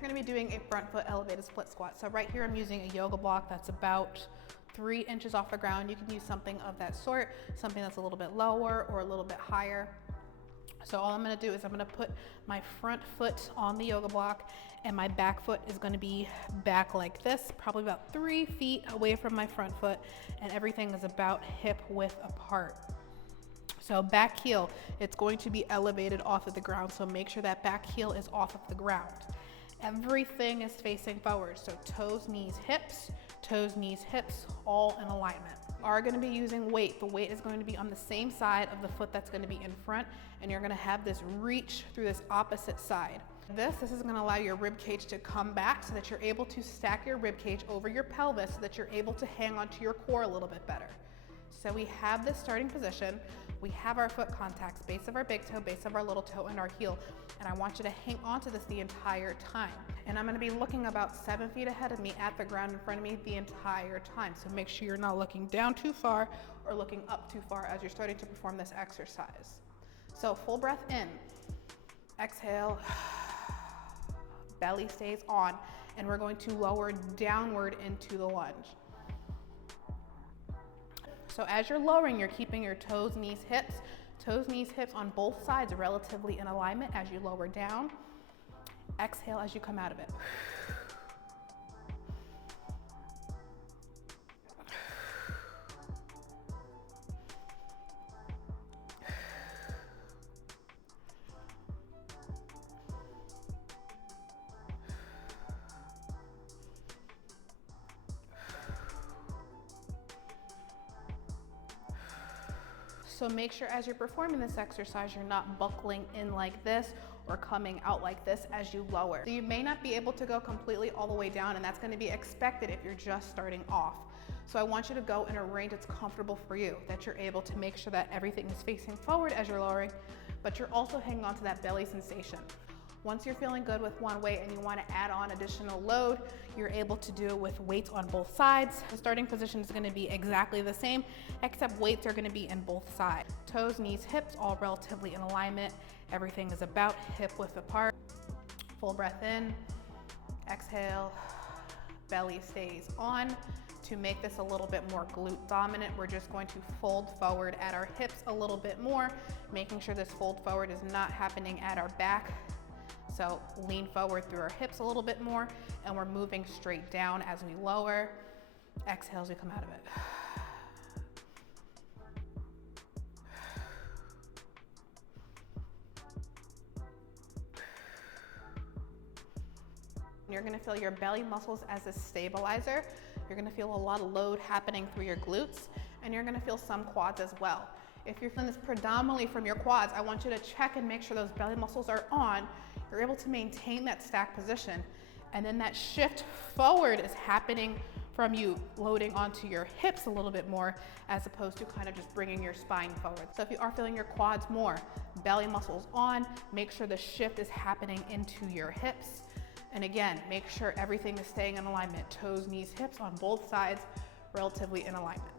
We're gonna be doing a front foot elevated split squat. So right here I'm using a yoga block that's about 3 inches off the ground. You can use something of that sort, something that's a little bit lower or a little bit higher. So all I'm gonna do is I'm gonna put my front foot on the yoga block and my back foot is gonna be back like this, probably about 3 feet away from my front foot, and everything is about hip width apart. So back heel, it's going to be elevated off of the ground, so make sure that back heel is off of the ground. Everything is facing forward, so toes, knees, hips, all in alignment. Are going to be using weight. The weight is going to be on the same side of the foot that's going to be in front, and you're going to have this reach through this opposite side. This is going to allow your rib cage to come back so that you're able to stack your rib cage over your pelvis so that you're able to hang onto your core a little bit better. So we have this starting position. We have our foot contacts, base of our big toe, base of our little toe, and our heel. And I want you to hang on to this the entire time. And I'm gonna be looking about 7 feet ahead of me at the ground in front of me the entire time. So make sure you're not looking down too far or looking up too far as you're starting to perform this exercise. So full breath in, exhale, belly stays on, and we're going to lower downward into the lunge. So as you're lowering, you're keeping your toes, knees, hips on both sides relatively in alignment as you lower down. Exhale as you come out of it. So make sure as you're performing this exercise, you're not buckling in like this or coming out like this as you lower. So you may not be able to go completely all the way down, and that's going to be expected if you're just starting off. So I want you to go in a range that's comfortable for you, that you're able to make sure that everything is facing forward as you're lowering, but you're also hanging on to that belly sensation. Once you're feeling good with one weight and you want to add on additional load, you're able to do it with weights on both sides. The starting position is going to be exactly the same, except weights are going to be in both sides. Toes, knees, hips, all relatively in alignment. Everything is about hip width apart. Full breath in, exhale, belly stays on. To make this a little bit more glute dominant, we're just going to fold forward at our hips a little bit more, making sure this fold forward is not happening at our back. So lean forward through our hips a little bit more, and we're moving straight down as we lower. Exhale as we come out of it. You're gonna feel your belly muscles as a stabilizer. You're gonna feel a lot of load happening through your glutes, and you're gonna feel some quads as well. If you're feeling this predominantly from your quads, I want you to check and make sure those belly muscles are on. You're able to maintain that stacked position, and then that shift forward is happening from you loading onto your hips a little bit more as opposed to kind of just bringing your spine forward. So if you are feeling your quads more, belly muscles on, make sure the shift is happening into your hips. And again, make sure everything is staying in alignment. Toes, knees, hips on both sides, relatively in alignment.